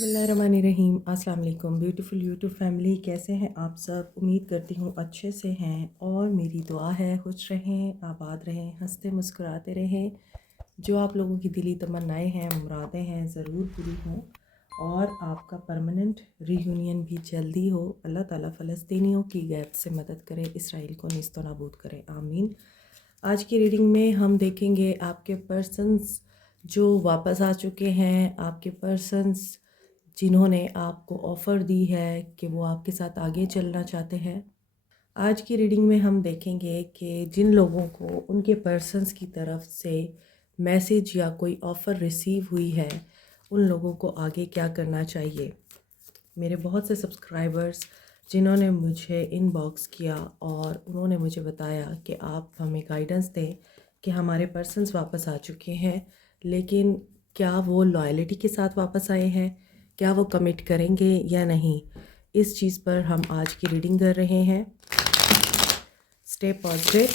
बिस्मिल्लाहिर्रहमानिर्रहीम। अस्सलाम वालेकुम ब्यूटीफुल यूट्यूब फैमिली, कैसे हैं आप सब? उम्मीद करती हूँ अच्छे से हैं और मेरी दुआ है खुश रहें, आबाद रहें, हंसते मुस्कुराते रहें। जो आप लोगों की दिली तमन्नाएं हैं, मुरादें हैं, ज़रूर पूरी हों और आपका परमानेंट रीयूनियन भी जल्दी हो। अल्लाह ताला फ़लस्तीनियों की गैब से मदद करे, इसराइल को निस्तो नाबूद करे, आमीन। आज की रीडिंग में हम देखेंगे आपके पर्सन्स जो वापस आ चुके हैं, आपके पर्सन्स जिन्होंने आपको ऑफ़र दी है कि वो आपके साथ आगे चलना चाहते हैं। आज की रीडिंग में हम देखेंगे कि जिन लोगों को उनके पर्सन्स की तरफ से मैसेज या कोई ऑफ़र रिसीव हुई है, उन लोगों को आगे क्या करना चाहिए। मेरे बहुत से सब्सक्राइबर्स जिन्होंने मुझे इनबॉक्स किया और उन्होंने मुझे बताया कि आप हमें गाइडेंस दें कि हमारे पर्सन्स वापस आ चुके हैं, लेकिन क्या वो लॉयल्टी के साथ वापस आए हैं, क्या वो कमिट करेंगे या नहीं। इस चीज़ पर हम आज की रीडिंग कर रहे हैं। स्टे पॉजिटिव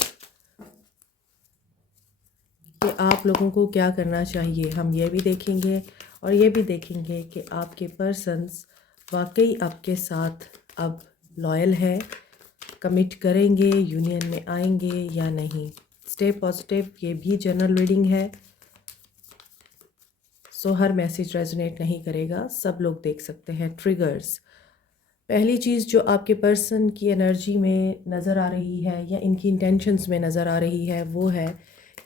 कि आप लोगों को क्या करना चाहिए, हम ये भी देखेंगे और ये भी देखेंगे कि आपके पर्सन्स वाकई आपके साथ अब लॉयल है, कमिट करेंगे, यूनियन में आएंगे या नहीं। स्टे पॉजिटिव, ये भी जनरल रीडिंग है, सो हर मैसेज रेजोनेट नहीं करेगा, सब लोग देख सकते हैं। ट्रिगर्स, पहली चीज़ जो आपके पर्सन की एनर्जी में नज़र आ रही है या इनकी इंटेंशंस में नज़र आ रही है वो है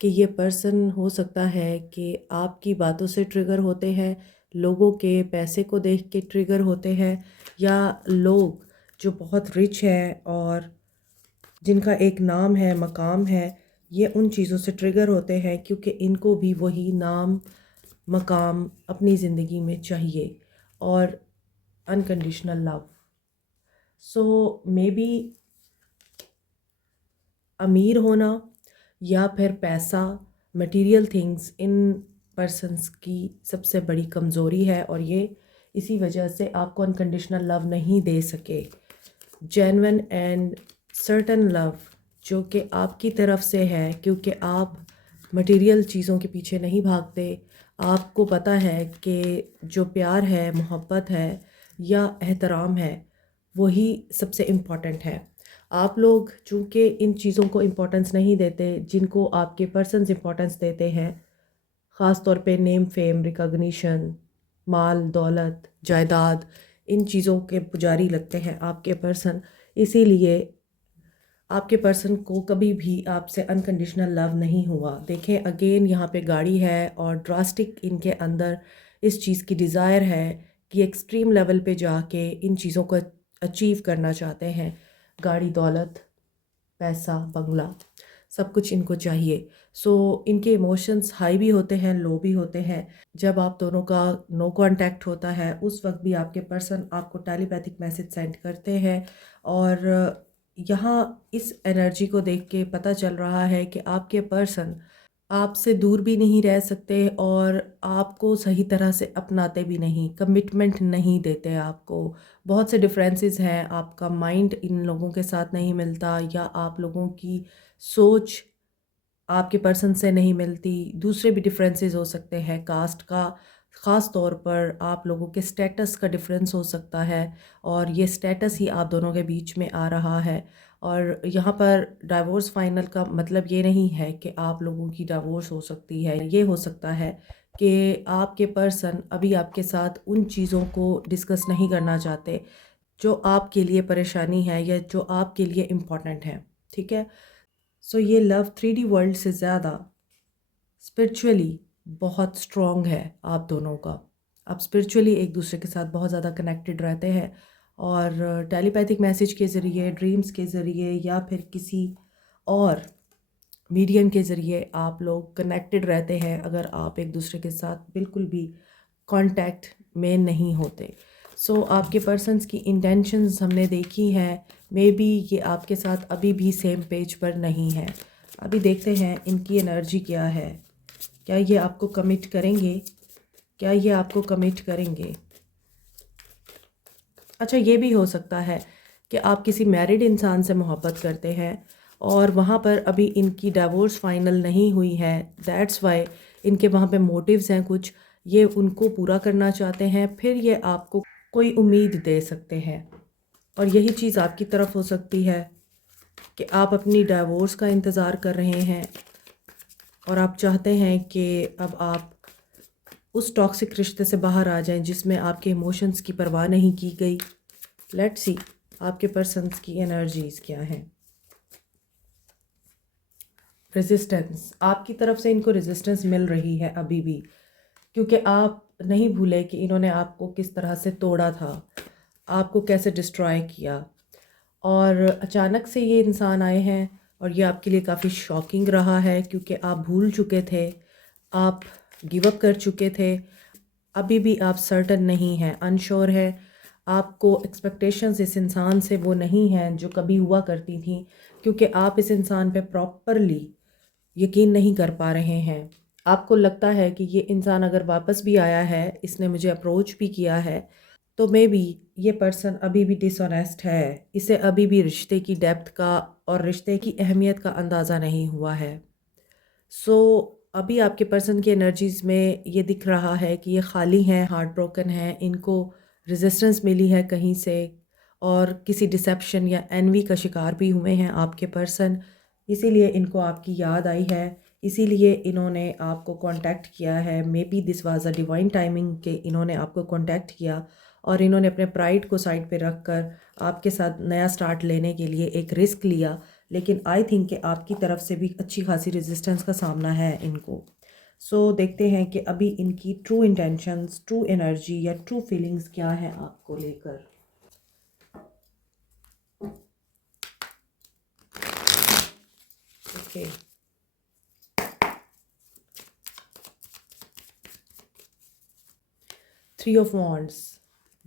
कि ये पर्सन हो सकता है कि आपकी बातों से ट्रिगर होते हैं, लोगों के पैसे को देख के ट्रिगर होते हैं, या लोग जो बहुत रिच हैं और जिनका एक नाम है, मकाम है, ये उन चीज़ों से ट्रिगर होते हैं क्योंकि इनको भी वही नाम, मकाम अपनी ज़िंदगी में चाहिए और unconditional love. So may be अमीर होना या फिर पैसा, मटेरियल थिंग्स इन पर्सन्स की सबसे बड़ी कमज़ोरी है और ये इसी वजह से आपको अनकंडीशनल लव नहीं दे सके। जेन्युइन एंड सर्टन लव जो कि आपकी तरफ से है, क्योंकि आप मटेरियल चीज़ों के पीछे नहीं भागते। आपको पता है कि जो प्यार है, मोहब्बत है या एहतराम है, वही सबसे इम्पॉर्टेंट है। आप लोग चूँकि इन चीज़ों को इम्पोर्टेंस नहीं देते जिनको आपके पर्सन्स इम्पोर्टेंस देते हैं, ख़ास तौर पे नेम, फेम, रिकॉग्निशन, माल, दौलत, जायदाद, इन चीज़ों के पुजारी लगते हैं आपके पर्सन। इसीलिए आपके पर्सन को कभी भी आपसे अनकंडीशनल लव नहीं हुआ। देखें अगेन यहाँ पे गाड़ी है और ड्रास्टिक इनके अंदर इस चीज़ की डिज़ायर है कि एक्सट्रीम लेवल पे जाके इन चीज़ों को अचीव करना चाहते हैं। गाड़ी, दौलत, पैसा, बंगला, सब कुछ इनको चाहिए। सो इनके इमोशंस हाई भी होते हैं, लो भी होते हैं। जब आप दोनों का नो कांटेक्ट होता है उस वक्त भी आपके पर्सन आपको टेलीपैथिक मैसेज सेंड करते हैं और यहाँ इस एनर्जी को देख के पता चल रहा है कि आपके पर्सन आपसे दूर भी नहीं रह सकते और आपको सही तरह से अपनाते भी नहीं, कमिटमेंट नहीं देते आपको। बहुत से डिफरेंसेस हैं, आपका माइंड इन लोगों के साथ नहीं मिलता या आप लोगों की सोच आपके पर्सन से नहीं मिलती। दूसरे भी डिफरेंसेस हो सकते हैं, कास्ट का, ख़ास तौर पर आप लोगों के स्टेटस का डिफरेंस हो सकता है और ये स्टेटस ही आप दोनों के बीच में आ रहा है। और यहाँ पर डाइवोर्स फाइनल का मतलब ये नहीं है कि आप लोगों की डाइवोर्स हो सकती है। ये हो सकता है कि आपके पर्सन अभी आपके साथ उन चीज़ों को डिस्कस नहीं करना चाहते जो आपके लिए परेशानी है या जो आपके लिए इम्पोर्टेंट है। ठीक है? सो ये लव 3D वर्ल्ड से ज़्यादा स्पिरिचुअली बहुत स्ट्रॉन्ग है आप दोनों का। आप स्पिरिचुअली एक दूसरे के साथ बहुत ज़्यादा कनेक्टेड रहते हैं और टेलीपैथिक मैसेज के ज़रिए, ड्रीम्स के ज़रिए या फिर किसी और मीडियम के ज़रिए आप लोग कनेक्टेड रहते हैं अगर आप एक दूसरे के साथ बिल्कुल भी कांटेक्ट में नहीं होते। सो आपके पर्सन्स की इंटेंशंस हमने देखी हैं, मे बी ये आपके साथ अभी भी सेम पेज पर नहीं है। अभी देखते हैं इनकी एनर्जी क्या है। क्या ये आपको कमिट करेंगे? क्या ये आपको कमिट करेंगे? अच्छा, ये भी हो सकता है कि आप किसी मैरिड इंसान से मोहब्बत करते हैं और वहाँ पर अभी इनकी डाइवोर्स फाइनल नहीं हुई है, दैट्स वाई इनके वहाँ पे मोटिव्स हैं कुछ, ये उनको पूरा करना चाहते हैं, फिर ये आपको कोई उम्मीद दे सकते हैं। और यही चीज़ आपकी तरफ हो सकती है कि आप अपनी डाइवोर्स का इंतज़ार कर रहे हैं और आप चाहते हैं कि अब आप उस टॉक्सिक रिश्ते से बाहर आ जाएं जिसमें आपके इमोशंस की परवाह नहीं की गई। लेट्स सी आपके पर्सन्स की एनर्जीज़ क्या हैं। रेजिस्टेंस, आपकी तरफ से इनको रेजिस्टेंस मिल रही है अभी भी, क्योंकि आप नहीं भूले कि इन्होंने आपको किस तरह से तोड़ा था, आपको कैसे डिस्ट्रॉय किया, और अचानक से ये इंसान आए हैं और ये आपके लिए काफ़ी शॉकिंग रहा है क्योंकि आप भूल चुके थे, आप गिव अप कर चुके थे। अभी भी आप सर्टन नहीं हैं, अनश्योर है। आपको एक्सपेक्टेशंस इस इंसान से वो नहीं हैं जो कभी हुआ करती थी, क्योंकि आप इस इंसान पे प्रॉपरली यकीन नहीं कर पा रहे हैं। आपको लगता है कि ये इंसान अगर वापस भी आया है, इसने मुझे अप्रोच भी किया है, तो मे बी ये पर्सन अभी भी डिसऑनेस्ट है, इसे अभी भी रिश्ते की डेप्थ का और रिश्ते की अहमियत का अंदाज़ा नहीं हुआ है। सो अभी आपके पर्सन की एनर्जीज़ में ये दिख रहा है कि ये खाली हैं, हार्ट ब्रोकन हैं, इनको रेजिस्टेंस मिली है कहीं से, और किसी डिसेप्शन या एनवी का शिकार भी हुए हैं आपके पर्सन। इसीलिए इनको आपकी याद आई है, इसीलिए इन्होंने आपको कांटेक्ट किया है। May be this was a divine timing के इन्होंने आपको कांटेक्ट किया और इन्होंने अपने प्राइड को साइड पे रख कर आपके साथ नया स्टार्ट लेने के लिए एक रिस्क लिया। लेकिन आई थिंक कि आपकी तरफ से भी अच्छी खासी रेजिस्टेंस का सामना है इनको। सो देखते हैं कि अभी इनकी ट्रू इंटेंशंस, ट्रू एनर्जी या ट्रू फीलिंग्स क्या है आपको लेकर। ओके, थ्री ऑफ वॉन्ड्स,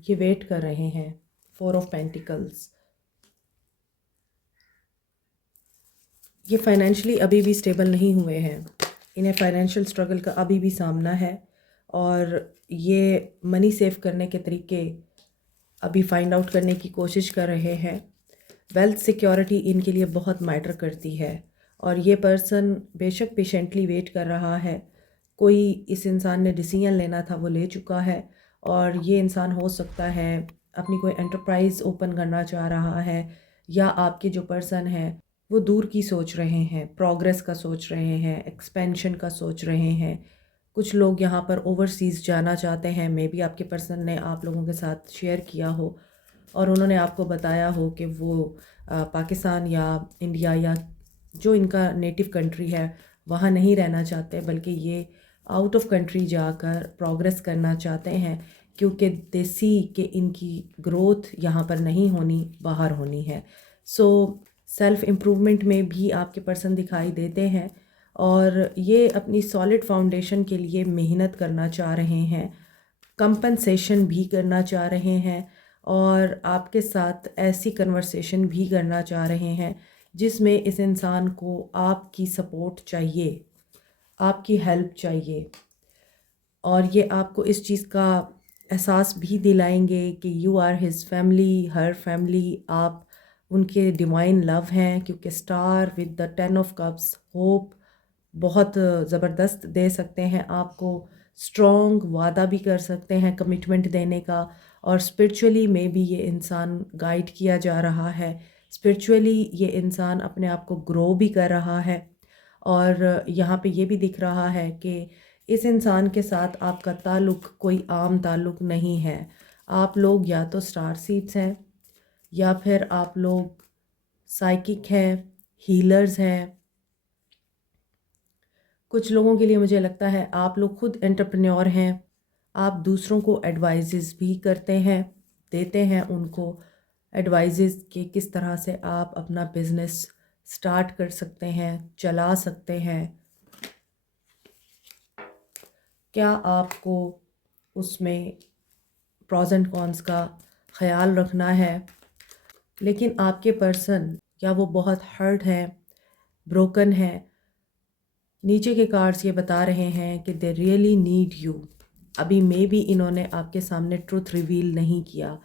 ये वेट कर रहे हैं। फोर ऑफ पेंटिकल्स, ये फाइनेंशियली अभी भी स्टेबल नहीं हुए हैं, इन्हें फाइनेंशियल स्ट्रगल का अभी भी सामना है और ये मनी सेव करने के तरीके अभी फाइंड आउट करने की कोशिश कर रहे हैं। वेल्थ सिक्योरिटी इनके लिए बहुत मैटर करती है और ये पर्सन बेशक पेशेंटली वेट कर रहा है। कोई इस इंसान ने डिसीजन लेना था वो ले चुका है और ये इंसान हो सकता है अपनी कोई एंटरप्राइज ओपन करना चाह रहा है, या आपके जो पर्सन है वो दूर की सोच रहे हैं, प्रोग्रेस का सोच रहे हैं, एक्सपेंशन का सोच रहे हैं। कुछ लोग यहाँ पर ओवरसीज़ जाना चाहते हैं, मे बी आपके पर्सन ने आप लोगों के साथ शेयर किया हो और उन्होंने आपको बताया हो कि वो पाकिस्तान या इंडिया या जो इनका नेटिव कंट्री है वहाँ नहीं रहना चाहते, बल्कि ये आउट ऑफ कंट्री जाकर प्रोग्रेस करना चाहते हैं, क्योंकि दे सी कि इनकी ग्रोथ यहाँ पर नहीं होनी, बाहर होनी है। सो सेल्फ़ इम्प्रूवमेंट में भी आपके पर्सन दिखाई देते हैं और ये अपनी सॉलिड फाउंडेशन के लिए मेहनत करना चाह रहे हैं, कंपनसेशन भी करना चाह रहे हैं और आपके साथ ऐसी कन्वर्सेशन भी करना चाह रहे हैं जिसमें इस इंसान को आपकी सपोर्ट चाहिए, आपकी हेल्प चाहिए, और ये आपको इस चीज़ का एहसास भी दिलाएंगे कि यू आर हिज फैमिली, हर फैमिली, आप उनके डिवाइन लव हैं, क्योंकि star with the 10 of cups hope बहुत ज़बरदस्त दे सकते हैं आपको, स्ट्रॉन्ग वादा भी कर सकते हैं कमिटमेंट देने का, और स्पिरिचुअली में भी ये इंसान गाइड किया जा रहा है, स्पिरिचुअली ये इंसान अपने आप को ग्रो भी कर रहा है। और यहाँ पे ये भी दिख रहा है कि इस इंसान के साथ आपका ताल्लुक़ कोई आम ताल्लुक़ नहीं है। आप लोग या तो स्टार सीड्स हैं या फिर आप लोग साइकिक हैं, हीलर्स हैं। कुछ लोगों के लिए मुझे लगता है आप लोग खुद एंटरप्रेन्योर हैं, आप दूसरों को एडवाइजेज़ भी करते हैं, देते हैं उनको एडवाइजेज़ कि किस तरह से आप अपना बिज़नेस स्टार्ट कर सकते हैं, चला सकते हैं। क्या आपको उसमें प्रॉज एंड कॉन्स का ख़याल रखना है, लेकिन आपके पर्सन या वो बहुत हर्ट है, ब्रोकन है। नीचे के कार्ड्स ये बता रहे हैं कि दे रियली नीड यू। अभी मे बी इन्होंने आपके सामने ट्रुथ रिवील नहीं किया,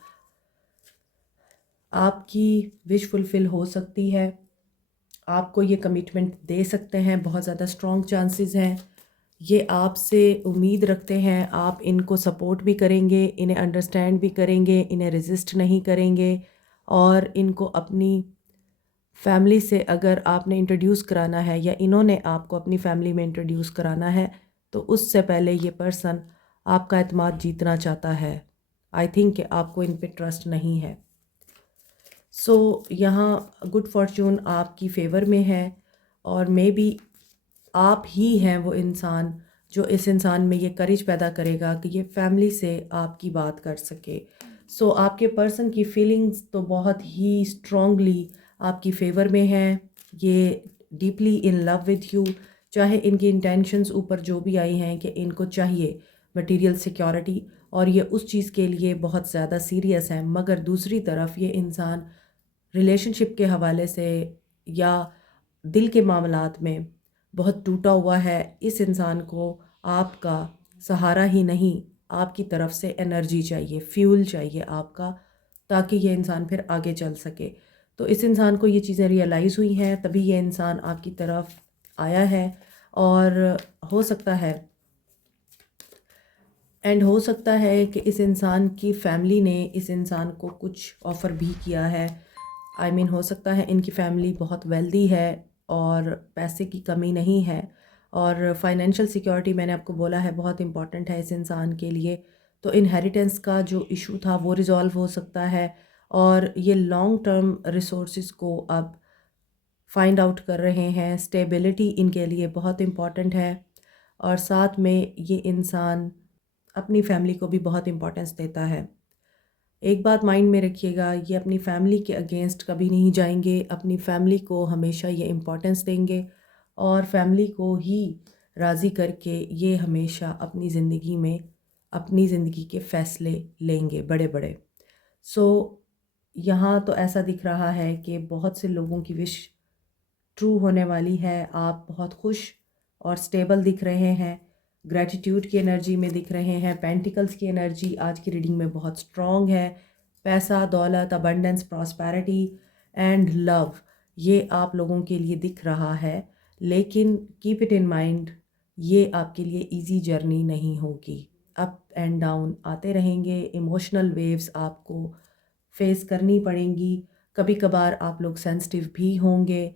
आपकी विश फुलफ़िल हो सकती है, आपको ये कमिटमेंट दे सकते हैं, बहुत ज़्यादा स्ट्रॉन्ग चांसेस हैं। ये आपसे उम्मीद रखते हैं, आप इनको सपोर्ट भी करेंगे, इन्हें अंडरस्टैंड भी करेंगे, इन्हें रेजिस्ट नहीं करेंगे और इनको अपनी फैमिली से अगर आपने इंट्रोड्यूस कराना है या इन्होंने आपको अपनी फैमिली में इंट्रोड्यूस कराना है तो उससे पहले ये पर्सन आपका एतमाद जीतना चाहता है। आई थिंक कि आपको इन पे ट्रस्ट नहीं है। यहाँ गुड फॉर्चून आपकी फ़ेवर में है और मे बी आप ही हैं वो इंसान जो इस इंसान में ये करेज पैदा करेगा कि ये फैमिली से आपकी बात कर सके। आपके पर्सन की फीलिंग्स तो बहुत ही स्ट्रॉन्गली आपकी फ़ेवर में है। ये deeply in love with you, चाहे इनकी इंटेंशंस ऊपर जो भी आई हैं कि इनको चाहिए मटेरियल सिक्योरिटी और ये उस चीज़ के लिए बहुत ज़्यादा सीरियस हैं, मगर दूसरी तरफ ये इंसान रिलेशनशिप के हवाले से या दिल के मामलात में बहुत टूटा हुआ है। इस इंसान को आपका सहारा ही नहीं, आपकी तरफ से एनर्जी चाहिए, फ्यूल चाहिए आपका, ताकि ये इंसान फिर आगे चल सके। तो इस इंसान को ये चीज़ें रियलाइज़ हुई हैं, तभी ये इंसान आपकी तरफ आया है। और हो सकता है हो सकता है कि इस इंसान की फैमिली ने इस इंसान को कुछ ऑफ़र भी किया है। हो सकता है इनकी फैमिली बहुत वेल्दी है और पैसे की कमी नहीं है और फाइनेंशियल सिक्योरिटी मैंने आपको बोला है बहुत इम्पॉर्टेंट है इस इंसान के लिए। तो इनहेरिटेंस का जो इशू था वो रिज़ॉल्व हो सकता है और ये लॉन्ग टर्म रिसोर्सेज को अब फाइंड आउट कर रहे हैं। स्टेबिलिटी इनके लिए बहुत इम्पॉर्टेंट है और साथ में ये इंसान अपनी फैमिली को भी बहुत इम्पोर्टेंस देता है। एक बात माइंड में रखिएगा, ये अपनी फैमिली के अगेंस्ट कभी नहीं जाएंगे, अपनी फैमिली को हमेशा ये इम्पोर्टेंस देंगे और फैमिली को ही राज़ी करके ये हमेशा अपनी ज़िंदगी में अपनी ज़िंदगी के फ़ैसले लेंगे बड़े बड़े। सो यहाँ तो ऐसा दिख रहा है कि बहुत से लोगों की विश ट्रू होने वाली है। आप बहुत खुश और स्टेबल दिख रहे हैं, ग्रैटिट्यूड की एनर्जी में दिख रहे हैं। पेंटिकल्स की एनर्जी आज की रीडिंग में बहुत स्ट्रॉन्ग है। पैसा, दौलत, अबंडेंस, प्रॉस्पेरिटी एंड लव ये आप लोगों के लिए दिख रहा है, लेकिन कीप इट इन माइंड ये आपके लिए इजी जर्नी नहीं होगी। अप एंड डाउन आते रहेंगे, इमोशनल वेव्स आपको फेस करनी पड़ेंगी। कभी कभार आप लोग सेंसिटिव भी होंगे,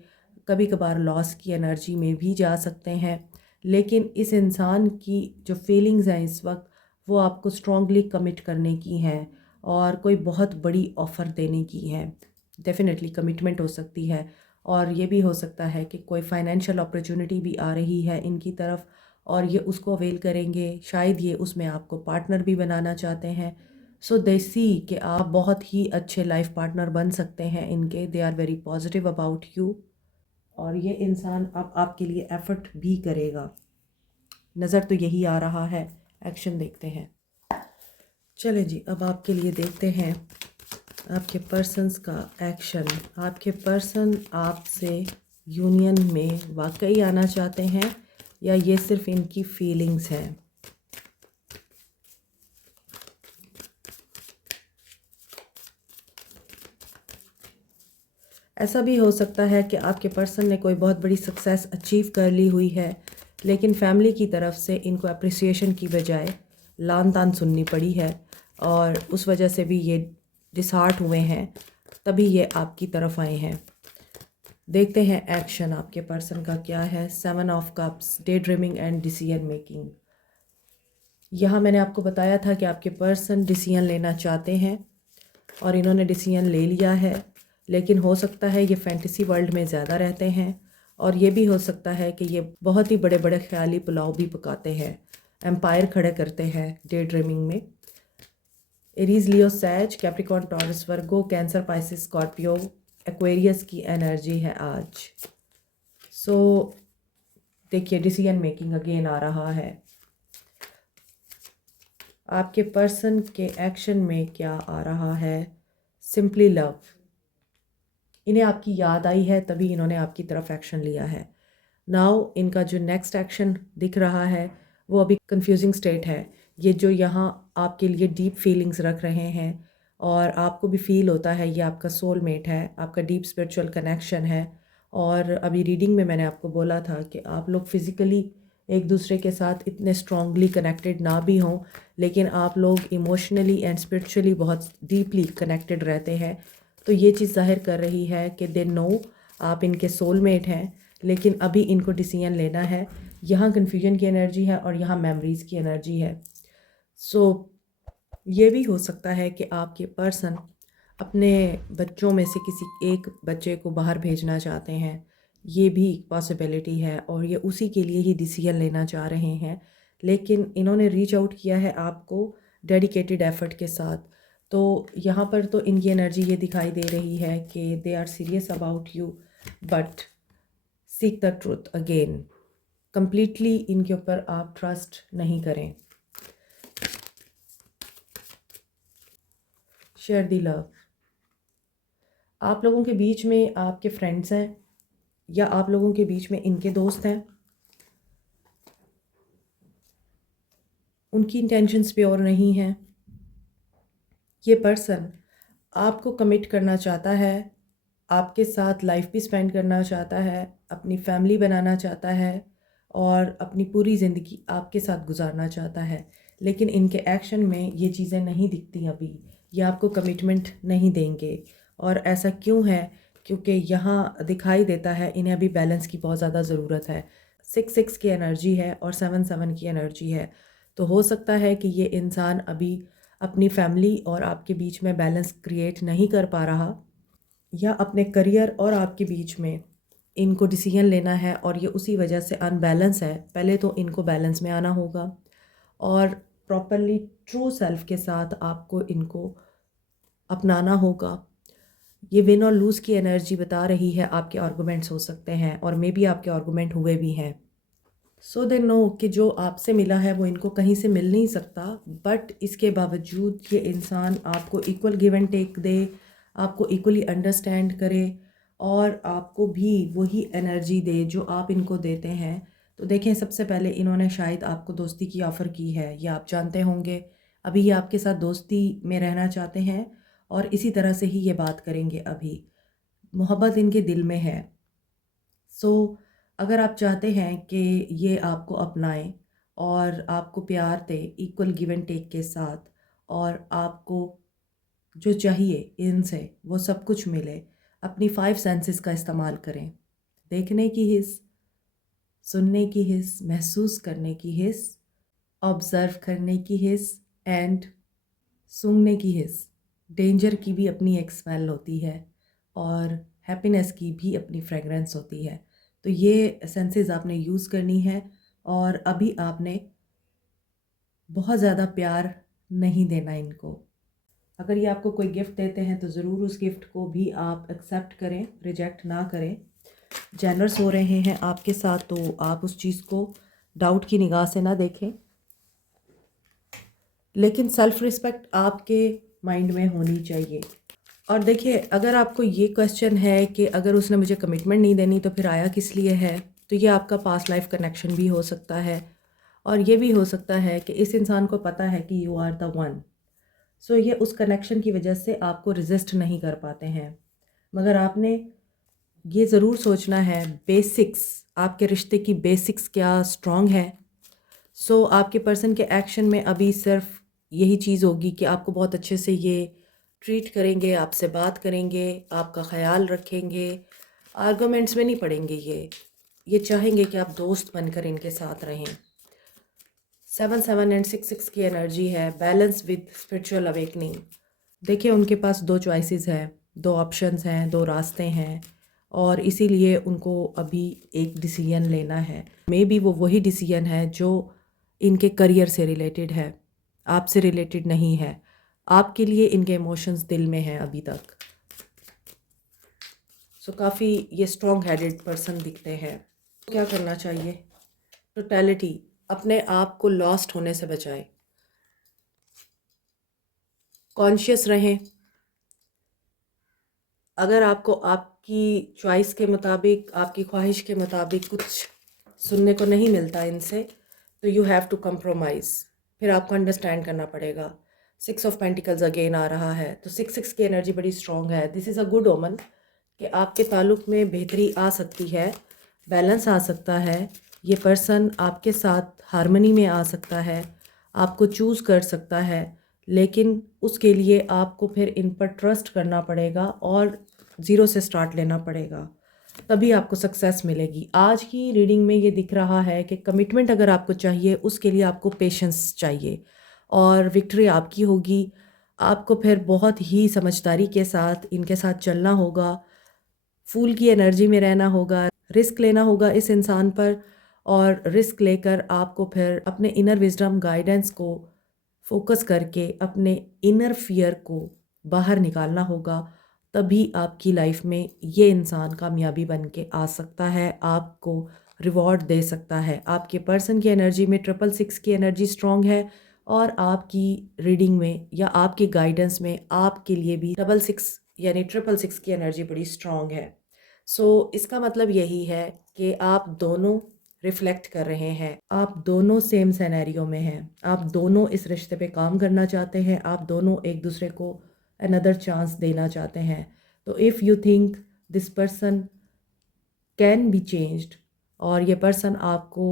कभी कभार लॉस की एनर्जी में भी जा सकते हैं, लेकिन इस इंसान की जो फीलिंग्स हैं इस वक्त वो आपको स्ट्रॉन्गली कमिट करने की हैं और कोई बहुत बड़ी ऑफ़र देने की हैं। डेफिनेटली कमिटमेंट हो सकती है और ये भी हो सकता है कि कोई फाइनेंशियल अपॉर्चुनिटी भी आ रही है इनकी तरफ और ये उसको अवेल करेंगे। शायद ये उसमें आपको पार्टनर भी बनाना चाहते हैं। दे सी कि आप बहुत ही अच्छे लाइफ पार्टनर बन सकते हैं इनके। They are very positive about you और ये इंसान अब आपके लिए एफ़र्ट भी करेगा। नज़र तो यही आ रहा है, एक्शन देखते हैं। चलें जी, अब आपके लिए देखते हैं आपके पर्सन्स का एक्शन। आपके पर्सन आपसे यूनियन में वाकई आना चाहते हैं या ये सिर्फ इनकी फीलिंग्स हैं। ऐसा भी हो सकता है कि आपके पर्सन ने कोई बहुत बड़ी सक्सेस अचीव कर ली हुई है, लेकिन फैमिली की तरफ से इनको अप्रिसिएशन की बजाय लान तान सुननी पड़ी है और उस वजह से भी ये डिसहार्ट हुए हैं, तभी ये आपकी तरफ आए हैं। देखते हैं एक्शन आपके पर्सन का क्या है। 7 of cups, day dreaming and decision making. यहाँ मैंने आपको बताया था कि आपके पर्सन डिसीजन लेना चाहते हैं और इन्होंने डिसीजन ले लिया है, लेकिन हो सकता है ये फैंटेसी वर्ल्ड में ज़्यादा रहते हैं और ये भी हो सकता है कि ये बहुत ही बड़े बड़े ख्याली पुलाव भी पकाते हैं, एम्पायर खड़े करते हैं डे ड्रीमिंग में। एरीज, लियो, सैज, कैप्रिकॉर्न, टॉरस, वर्गो, कैंसर, पाइसिस, स्कॉर्पियो, एक्वेरियस की एनर्जी है आज। देखिए डिसीजन मेकिंग अगेन आ रहा है। आपके पर्सन के एक्शन में क्या आ रहा है? Simply love. इन्हें आपकी याद आई है तभी इन्होंने आपकी तरफ एक्शन लिया है। नाउ इनका जो नेक्स्ट एक्शन दिख रहा है वो अभी कंफ्यूजिंग स्टेट है। ये जो यहाँ आपके लिए डीप फीलिंग्स रख रहे हैं और आपको भी फील होता है ये आपका सोलमेट है, आपका डीप स्पिरिचुअल कनेक्शन है। और अभी रीडिंग में मैंने आपको बोला था कि आप लोग फिज़िकली एक दूसरे के साथ इतने स्ट्रॉन्गली कनेक्टेड ना भी हों, लेकिन आप लोग इमोशनली एंड स्पिरिचुअली बहुत डीपली कनेक्टेड रहते हैं। तो ये चीज़ ज़ाहिर कर रही है कि दे नो आप इनके सोलमेट हैं, लेकिन अभी इनको डिसीजन लेना है। यहाँ कन्फ्यूजन की एनर्जी है और यहाँ मेमोरीज़ की एनर्जी है। सो ये भी हो सकता है कि आपके पर्सन अपने बच्चों में से किसी एक बच्चे को बाहर भेजना चाहते हैं। ये भी पॉसिबिलिटी है और ये उसी के लिए ही डिसीजन लेना चाह रहे हैं, लेकिन इन्होंने रीच आउट किया है आपको डेडिकेटेड एफर्ट के साथ। तो यहाँ पर तो इनकी एनर्जी ये दिखाई दे रही है कि they are serious about you, but seek the truth again. Completely इनके ऊपर आप ट्रस्ट नहीं करें। Share the love. आप लोगों के बीच में आपके फ्रेंड्स हैं या आप लोगों के बीच में इनके दोस्त हैं। उनकी इंटेंशंस प्योर नहीं हैं। ये पर्सन आपको कमिट करना चाहता है, आपके साथ लाइफ भी स्पेंड करना चाहता है, अपनी फैमिली बनाना चाहता है और अपनी पूरी ज़िंदगी आपके साथ गुजारना चाहता है, लेकिन इनके एक्शन में ये चीज़ें नहीं दिखती अभी। ये आपको कमिटमेंट नहीं देंगे। और ऐसा क्यों है? क्योंकि यहाँ दिखाई देता है इन्हें अभी बैलेंस की बहुत ज़्यादा ज़रूरत है। 6 की एनर्जी है और 7 की एनर्जी है। तो हो सकता है कि ये इंसान अभी अपनी फैमिली और आपके बीच में बैलेंस क्रिएट नहीं कर पा रहा, या अपने करियर और आपके बीच में इनको डिसीजन लेना है और ये उसी वजह से अनबैलेंस है। पहले तो इनको बैलेंस में आना होगा और प्रॉपरली ट्रू सेल्फ के साथ आपको इनको अपनाना होगा। ये विन और लूज़ की एनर्जी बता रही है। आपके आर्गूमेंट्स हो सकते हैं और मे बी आपके आर्गूमेंट हुए भी हैं। सो दे नो कि जो आपसे मिला है वो इनको कहीं से मिल नहीं सकता, बट इसके बावजूद ये इंसान आपको इक्वल गिव एंड टेक दे, आपको इक्वली अंडरस्टैंड करे और आपको भी वही एनर्जी दे जो आप इनको देते हैं। तो देखें, सबसे पहले इन्होंने शायद आपको दोस्ती की ऑफ़र की है, ये आप जानते होंगे। अभी ये आपके साथ दोस्ती में रहना चाहते हैं और इसी तरह से ही ये बात करेंगे। अभी मोहब्बत इनके दिल में है। सो अगर आप चाहते हैं कि ये आपको अपनाएं और आपको प्यार दे इक्वल गिव एंड टेक के साथ, और आपको जो चाहिए इनसे वो सब कुछ मिले, अपनी 5 सेंसेस का इस्तेमाल करें। देखने की हिस्स, सुनने की हिस्स, महसूस करने की हिस्स, ऑब्ज़र्व करने की हिस्स एंड सूंघने की हिस्स। डेंजर की भी अपनी एक स्मेल होती है और हैप्पीनेस की भी अपनी फ्रेगरेंस होती है। तो ये सेंसेस आपने यूज़ करनी है और अभी आपने बहुत ज़्यादा प्यार नहीं देना इनको। अगर ये आपको कोई गिफ्ट देते हैं तो ज़रूर उस गिफ्ट को भी आप एक्सेप्ट करें, रिजेक्ट ना करें। जेनरस हो रहे हैं आपके साथ तो आप उस चीज़ को डाउट की निगाह से ना देखें, लेकिन सेल्फ़ रिस्पेक्ट आपके माइंड में होनी चाहिए। और देखिए, अगर आपको ये क्वेश्चन है कि अगर उसने मुझे कमिटमेंट नहीं देनी तो फिर आया किस लिए है, तो ये आपका पास्ट लाइफ कनेक्शन भी हो सकता है और ये भी हो सकता है कि इस इंसान को पता है कि यू आर द वन। सो ये उस कनेक्शन की वजह से आपको रेजिस्ट नहीं कर पाते हैं। मगर आपने ये ज़रूर सोचना है बेसिक्स, आपके रिश्ते की बेसिक्स क्या स्ट्रॉन्ग है। सो आपके पर्सन के एक्शन में अभी सिर्फ यही चीज़ होगी कि आपको बहुत अच्छे से ये ट्रीट करेंगे, आपसे बात करेंगे, आपका ख़याल रखेंगे, आर्गुमेंट्स में नहीं पड़ेंगे। ये चाहेंगे कि आप दोस्त बनकर इनके साथ रहें। 7 एंड 6 की एनर्जी है, बैलेंस विद स्पिरिचुअल अवेकनिंग। देखिए, उनके पास 2 चॉइसेस हैं, 2 ऑप्शंस हैं, 2 रास्ते हैं और इसीलिए उनको अभी एक डिसीजन लेना है। मे बी वो वही डिसीजन है जो इनके करियर से रिलेटेड है, आपसे रिलेटेड नहीं है। आपके लिए इनके इमोशंस दिल में हैं अभी तक। सो काफ़ी ये स्ट्रॉन्ग हेडेड पर्सन दिखते हैं। क्या करना चाहिए? टोटलिटी, अपने आप को लॉस्ट होने से बचाएं, कॉन्शियस रहें। अगर आपको आपकी चॉइस के मुताबिक, आपकी ख्वाहिश के मुताबिक कुछ सुनने को नहीं मिलता इनसे, तो यू हैव टू कंप्रोमाइज़। फिर आपको अंडरस्टैंड करना पड़ेगा। 6 ऑफ पेंटिकल्स अगेन आ रहा है, तो 6 की एनर्जी बड़ी स्ट्रॉन्ग है। दिस इज़ अ गुड ओमन कि आपके ताल्लुक़ में बेहतरी आ सकती है, बैलेंस आ सकता है ये पर्सन आपके साथ हार्मनी में आ सकता है, आपको चूज़ कर सकता है, लेकिन उसके लिए आपको फिर इन पर ट्रस्ट करना पड़ेगा और ज़ीरो से स्टार्ट लेना पड़ेगा, तभी आपको सक्सेस मिलेगी। आज की रीडिंग में ये दिख रहा है कि कमिटमेंट अगर आपको चाहिए, उसके लिए आपको पेशेंस चाहिए और विक्ट्री आपकी होगी। आपको फिर बहुत ही समझदारी के साथ इनके साथ चलना होगा, फूल की एनर्जी में रहना होगा, रिस्क लेना होगा इस इंसान पर और रिस्क लेकर आपको फिर अपने इनर विजडम गाइडेंस को फोकस करके अपने इनर फियर को बाहर निकालना होगा। तभी आपकी लाइफ में ये इंसान कामयाबी बन के आ सकता है, आपको रिवॉर्ड दे सकता है। आपके पर्सन की एनर्जी में 666 की एनर्जी स्ट्रॉन्ग है और आपकी रीडिंग में या आपकी गाइडेंस में आपके लिए भी 66 यानी 666 की एनर्जी बड़ी स्ट्रॉन्ग है। इसका मतलब यही है कि आप दोनों रिफ्लेक्ट कर रहे हैं, आप दोनों सेम सिनेरियो में हैं, आप दोनों इस रिश्ते पे काम करना चाहते हैं, आप दोनों एक दूसरे को अनदर चांस देना चाहते हैं। तो if you think this person can be changed और ये पर्सन आपको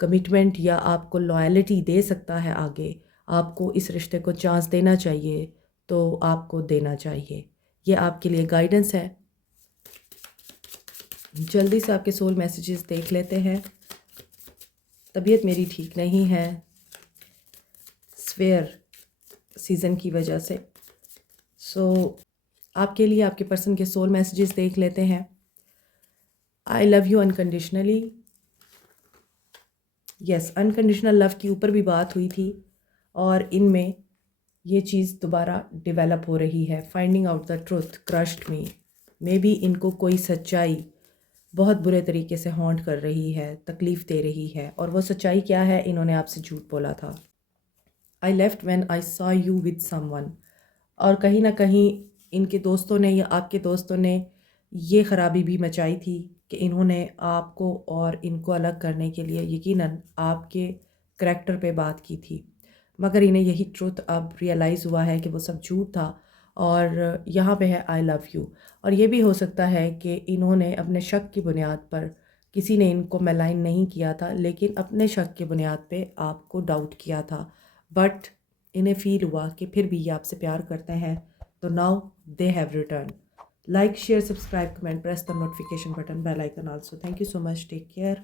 कमिटमेंट या आपको लॉयल्टी दे सकता है आगे, आपको इस रिश्ते को चांस देना चाहिए, तो आपको देना चाहिए। ये आपके लिए गाइडेंस है। जल्दी से आपके सोल मैसेजेस देख लेते हैं। तबीयत मेरी ठीक नहीं है स्वेयर सीज़न की वजह से। आपके लिए आपके पर्सन के सोल मैसेजेस देख लेते हैं। I love you unconditionally. Yes, unconditional love के ऊपर भी बात हुई थी और इनमें ये चीज़ दोबारा डेवलप हो रही है। Finding out the truth crushed me. May be इनको कोई सच्चाई बहुत बुरे तरीके से हॉन्ट कर रही है, तकलीफ़ दे रही है, और वो सच्चाई क्या है? इन्होंने आपसे झूठ बोला था। I left when I saw you with someone. और कहीं ना कहीं इनके दोस्तों ने या आपके दोस्तों ने ये ख़राबी भी मचाई थी कि इन्होंने आपको और इनको अलग करने के लिए यकीनन आपके करैक्टर पे बात की थी, मगर इन्हें यही ट्रुथ अब रियलाइज़ हुआ है कि वो सब झूठ था और यहाँ पे है आई लव यू। और ये भी हो सकता है कि इन्होंने अपने शक की बुनियाद पर, किसी ने इनको मेलाइन नहीं किया था लेकिन अपने शक की बुनियाद पे आपको डाउट किया था, बट इन्हें फील हुआ कि फिर भी ये आपसे प्यार करते हैं, तो now they have return. Like share subscribe comment press the notification button bell icon also. Thank you so much, take care.